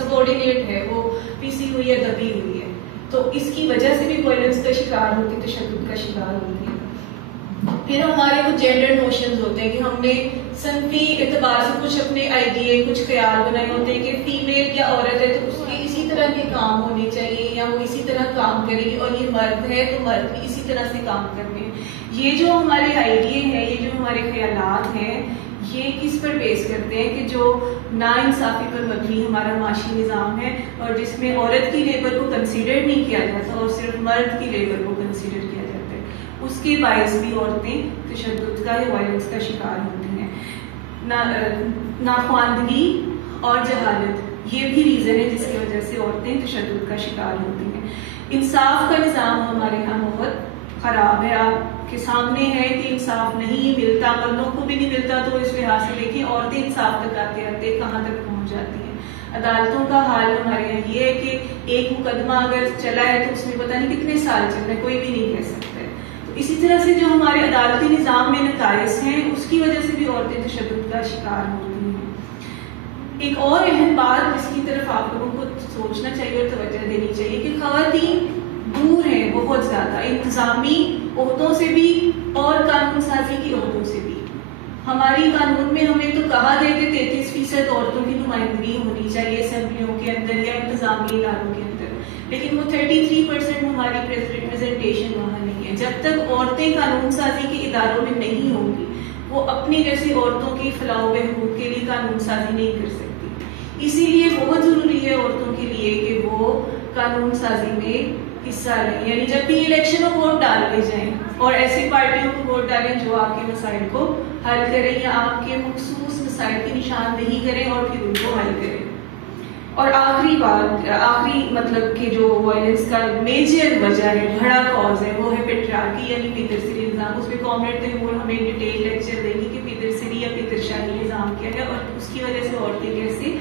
Subordinate है, वो PC हुई है, दबी हुई है, तो इसकी वजह से भी वायलेंस का शिकार होती है, तशद्दुद का शिकार होती है। फिर हमारे कुछ जेंडर नोशंस होते हैं कि हमने सनफी एतबार से कुछ अपने आइडिया, कुछ ख्याल बनाए होते हैं कि फीमेल या औरत है तो उसके इसी तरह के काम होने चाहिए या वो इसी तरह काम करेगी, और ये मर्द है तो मर्द भी इसी तरह से काम करने हैं। ये जो हमारे आइडिया हैं, ये जो हमारे ख्यालात हैं, ये किस पर बेस करते हैं कि जो नाइंसाफ़ी पर मबनी हमारा माशी निज़ाम है और जिसमें औरत की लेबर को कंसीडर नहीं किया जाता और सिर्फ मर्द की लेबर को कंसीडर किया जाता है, उसके बायस भी औरतें तशद्दुद का या वायलेंस का शिकार होती हैं। नाख्वानदगी और जहालत ये भी रीज़न है जिसकी वजह से औरतें तशद्दुद का शिकार होती हैं। इंसाफ का निज़ाम हमारे यहाँ बहुत ख़राब है, आपके सामने है कि इंसाफ नहीं मिलता, मर्दों को भी नहीं मिलता, तो इस लिहाज से देखिए औरतें इंसाफ तक आते आते कहाँ तक पहुँच जाती हैं। अदालतों का हाल हमारे यहाँ ये है कि एक मुकदमा अगर चला है तो उसमें पता नहीं कितने साल चल रहे, कोई भी नहीं कह सकता है। तो इसी तरह से जो हमारे अदालती निज़ाम में नकाइस हैं, उसकी वजह से भी औरतें तशद्दुद का शिकार होती हैं। एक और अहम बात जिसकी तरफ आप लोगों को सोचना चाहिए और तवज्जो देनी चाहिए कि ख़वातीन दूर है बहुत ज़्यादा इंतज़ामी ओहदों से भी और कानून साजी की ओहदों से भी। हमारी कानून में हमें तो कहा गया कि 33% औरतों की नुमाइंदगी होनी चाहिए असेंबलियों के अंदर या इंतज़ामी इदारों के अंदर, लेकिन वो 33% हमारी रिप्रेजेंटेशन वहाँ नहीं है। जब तक औरतें कानून साजी के इदारों में नहीं होंगी, वो अपनी जैसी औरतों की फलाह बहबूद के लिए कानून साजी नहीं कर सकती। इसीलिए बहुत ज़रूरी है औरतों के लिए कि वो कानून साजी में हिस्सा लें, यानी जब भी इलेक्शन में वोट डालने जाएं और ऐसी पार्टियों को वोट डालें जो आपके मसाइल को हल करें या आपके मखसूस मसाइल की निशानदेही करें और फिर उनको हल करें। और आखिरी बात, आखिरी मतलब कि जो वायलेंस का मेजर वजह है, बड़ा कॉज है, वो है पेट्रियार्की यानी पितरसरी निज़ाम। उसमें कॉमरेड तैमूर हमें डिटेल लेक्चर देंगे कि पितरसरी या पितरशाही निज़ाम क्या है और उसकी वजह से औरतें कैसे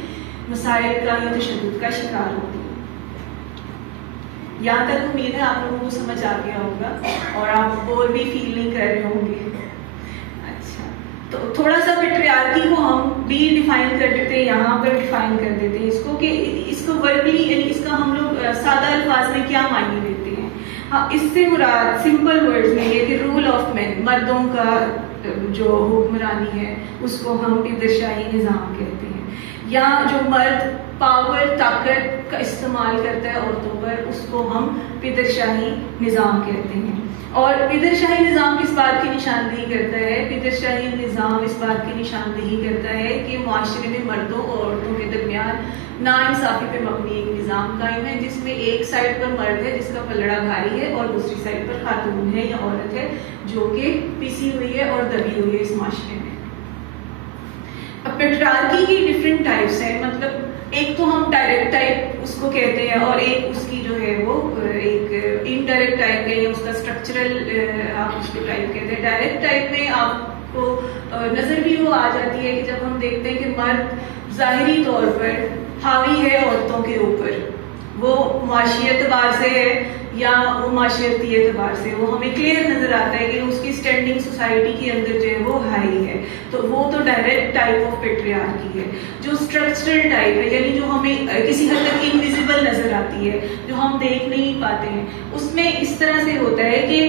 मसाइल का या तशद्दुद का शिकार होती हैं। यहाँ तक उम्मीद है आप लोगों को समझ आ गया होगा और आप बोर भी फील नहीं कर रहे होंगे। अच्छा, तो थोड़ा सा पेट्रियार्की को हम भी डिफाइन कर देते हैं, यहाँ पर डिफाइन कर देते हैं इसको कि इसको वर्बली यानी इसका हम लोग सादा अल्फाज में क्या मायने देते हैं। हाँ, इससे मुराद सिंपल वर्ड्स में ये कि रूल ऑफ मैन, मर्दों का जो हुक्मरानी है उसको हम पितरशाही निज़ाम कहते हैं। या जो मर्द पावर ताकत का इस्तेमाल करता है औरतों पर, उसको हम पितरशाही निज़ाम कहते हैं। और पितरशाही निज़ाम किस बात की निशानदेही करता है? पितरशाही निज़ाम इस बात की निशानदेही करता है कि माशरे में मर्दों और औरतों के दरमियान नाइंसाफ़ी पे मबनी एक निज़ाम कायम है जिसमें एक साइड पर मर्द है जिसका पलड़ा भारी है और दूसरी साइड पर खातून है या औरत है जो कि पिसी हुई है और दबी हुई है इस माशरे में। अब पेट्रियार्की की डिफरेंट टाइप्स हैं, मतलब एक तो हम डायरेक्ट टाइप उसको कहते हैं और एक उसकी जो है वो एक इनडायरेक्ट टाइप है या उसका स्ट्रक्चरल आप उसको टाइप कहते हैं। डायरेक्ट टाइप में आपको नज़र भी वो आ जाती है कि जब हम देखते हैं कि मर्द ज़ाहिरी तौर पर हावी है औरतों के ऊपर, वो माशी एतबार से है या वो माशरती एतबार से, वो हमें क्लियर नज़र आता है कि उसकी स्टैंडिंग सोसाइटी के अंदर जो है वो हाई है, तो वो तो डायरेक्ट टाइप ऑफ पेट्रियार्की है। जो स्ट्रक्चरल टाइप है यानी जो हमें किसी हद तक इनविजिबल नज़र आती है, जो हम देख नहीं पाते हैं, उसमें इस तरह से होता है कि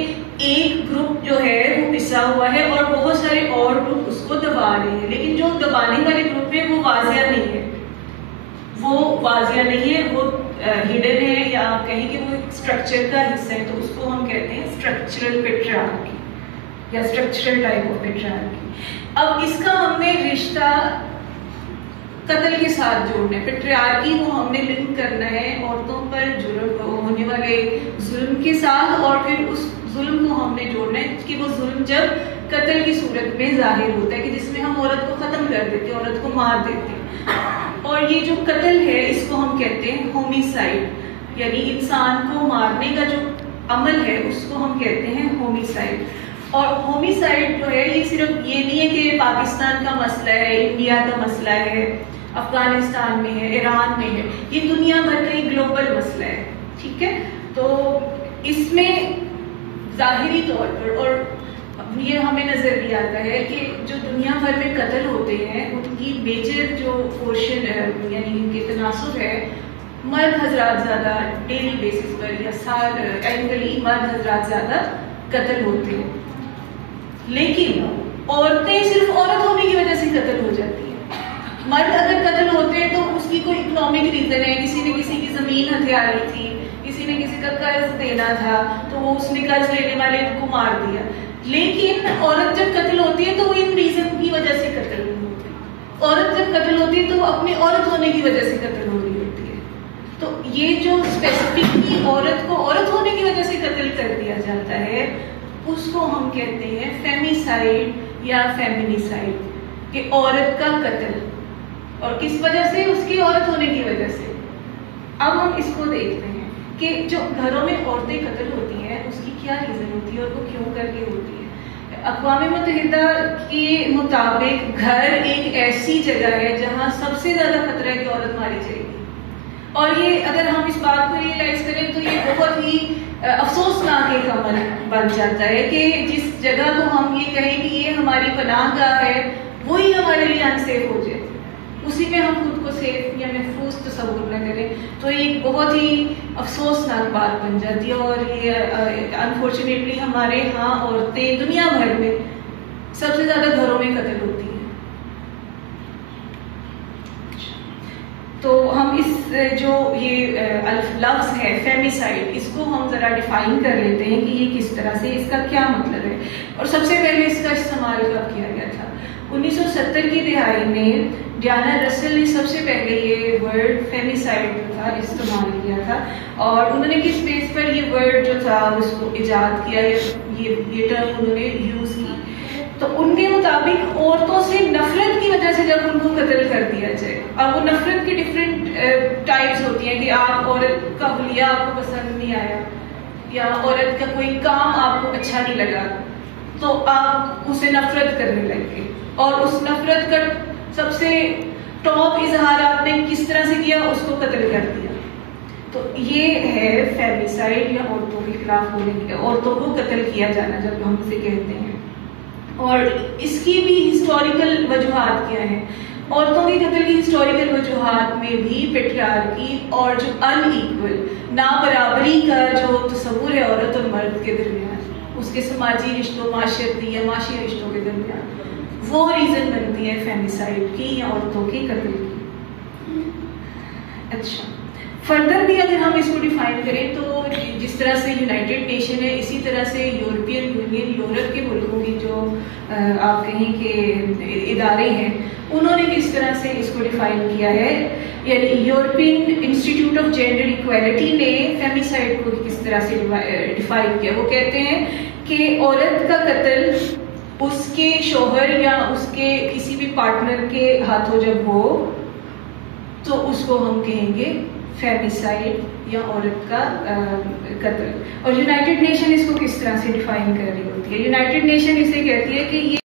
एक ग्रुप जो है वो पिसा हुआ है और बहुत सारे और ग्रुप उसको दबा रहे हैं, लेकिन जो दबाने वाले ग्रुप है वो वाजिया नहीं है, वो वाजिया नहीं है, वो हिडन है या आप कहें कि वो स्ट्रक्चर का हिस्सा है, तो उसको हम कहते हैं स्ट्रक्चरल पेट्रियार्की या स्ट्रक्चरल टाइप ऑफ पेट्रियार्की। अब इसका हमने रिश्ता कत्ल के साथ जोड़ना है, पेट्रियार्की को हमने लिंक करना है औरतों पर जुर्म होने वाले जुल्म के साथ और फिर उस जुल्म को हमने जोड़ना है कि वो जुल्म जब कत्ल की सूरत में जाहिर होता है कि जिसमें हम औरत को ख़त्म कर देते हैं, औरत को मार देते हैं। और ये जो कत्ल है इसको हम कहते हैं होमिसाइड, यानी इंसान को मारने का जो अमल है उसको हम कहते हैं होमिसाइड। और होमिसाइड जो है ये सिर्फ ये नहीं है कि पाकिस्तान का मसला है, इंडिया का मसला है, अफगानिस्तान में है, ईरान में है, ये दुनिया भर का एक ग्लोबल मसला है, ठीक है। तो इसमें ज़ाहिरी तौर पर और ये हमें नज़र भी आता है कि जो दुनिया भर में कत्ल होते हैं उनकी मेजर जो पोर्शन यानी इनके तनासुब है مرد حضرات زیادہ ڈیلی بیسس پر یا سال اینولی مرد حضرات زیادہ قتل ہوتے ہیں، لیکن عورتیں صرف عورت ہونے کی وجہ سے قتل ہو جاتی ہیں. مرد اگر قتل ہوتے ہیں تو اس کی کوئی اکنامک ریزن ہے، کسی نے کسی کی زمین ہتھیاری تھی، کسی نے کسی کا قرض دینا تھا تو وہ اس نے قرض لینے والے کو مار دیا. لیکن عورت جب قتل ہوتی ہے تو وہ ان ریزن کی وجہ سے قتل نہیں ہوتی. عورت جب قتل ہوتی ہے تو وہ اپنی عورت ہونے کی وجہ سے قتل ہو رہی ہوتی ہے. تو یہ جو اسپیسیفکلی عورت کو عورت ہونے کی وجہ سے قتل کر دیا جاتا ہے اس کو ہم کہتے ہیں فیمیسائڈ یا فیمینیسائڈ، کہ عورت کا قتل. اور کس وجہ سے؟ اس کی عورت ہونے کی وجہ سے. اب ہم اس کو دیکھتے ہیں کہ جو گھروں میں عورتیں قتل ہوتی ہیں اس کی کیا ریزن ہوتی ہے اور وہ کیوں کر کے ہوتی ہے. اقوام متحدہ کے مطابق گھر ایک ایسی جگہ ہے جہاں سب سے زیادہ خطرہ ہے کہ عورت ماری جائے گی. اور یہ اگر ہم اس بات کو ریئلائز کریں تو یہ بہت ہی افسوسناک ایک عمل بن جاتا ہے کہ جس جگہ کو ہم یہ کہیں کہ یہ ہماری پناہ گاہ ہے وہی ہمارے لیے انسیف ہو جائے، اسی میں ہم خود کو سیف یا محفوظ تصور نہ کریں، تو یہ بہت ہی افسوسناک بات بن جاتی ہے. اور یہ انفارچونیٹلی ہمارے ہاں عورتیں دنیا بھر میں سب سے زیادہ گھروں میں قتل ہوتی ہیں. تو ہم اس جو یہ لفظ ہے فیمیسائڈ، اس کو ہم ذرا ڈیفائن کر لیتے ہیں کہ یہ کس طرح سے، اس کا کیا مطلب ہے اور سب سے پہلے اس کا استعمال کب کیا گیا تھا. 1970 کی دہائی میں ڈیانا رسل نے سب سے پہلے یہ ورڈ فیمیسائڈ تھا استعمال کیا تھا، اور انہوں نے کس بیس پر یہ ورڈ جو تھا اس کو ایجاد کیا، یہ ٹرم انہوں نے یوز کی. تو ان کے مطابق عورتوں سے نفرت کی وجہ سے جب ان کو قتل کر دیا جائے، اور وہ نفرت کی ڈفرینٹ ٹائپس ہوتی ہیں کہ آپ عورت کا حلیہ آپ کو پسند نہیں آیا یا عورت کا کوئی کام آپ کو اچھا نہیں لگا تو آپ اسے نفرت کرنے لگے، اور اس نفرت کا سب سے ٹاپ اظہار آپ نے کس طرح سے کیا، اس کو قتل کر دیا. تو یہ ہے فیمیسائڈ یا عورتوں کے خلاف ہونے کی، عورتوں کو قتل کیا جانا جب ہم اسے کہتے ہیں. اور اس کی بھی ہسٹوریکل وجوہات کیا ہیں. عورتوں کے قتل کی ہسٹوریکل وجوہات میں بھی پیٹریارکی اور جو ان ایکول نابرابری کا جو تصور ہے عورت اور مرد کے درمیان، اس کے سماجی رشتوں، معاشرتی یا معاشی رشتوں کے درمیان، وہ ریزن بنتی ہے فیمیسائڈ کی یا عورتوں کے قتل کی. اچھا، فردر بھی اگر ہم اس کو ڈیفائن کریں تو جس طرح سے یونائٹڈ نیشن ہے اسی طرح سے یورپین یونین، یورپ کے ملکوں کی جو آپ کہیں کہ ادارے ہیں، انہوں نے کس طرح سے اس کو ڈیفائن کیا ہے. یعنی European institute of gender equality نے فیمیسائڈ کو کس طرح سے ڈیفائن کیا. وہ کہتے ہیں کہ عورت کا قتل اس کے شوہر یا اس کے کسی بھی پارٹنر کے ہاتھوں جب ہو تو اس کو ہم کہیں گے فیمیسائڈ یا عورت کا قتل. اور یونائٹڈ نیشن اس کو کس طرح سے ڈیفائن کر رہی ہوتی ہے؟ یونائٹڈ نیشن اسے کہتی ہے کہ یہ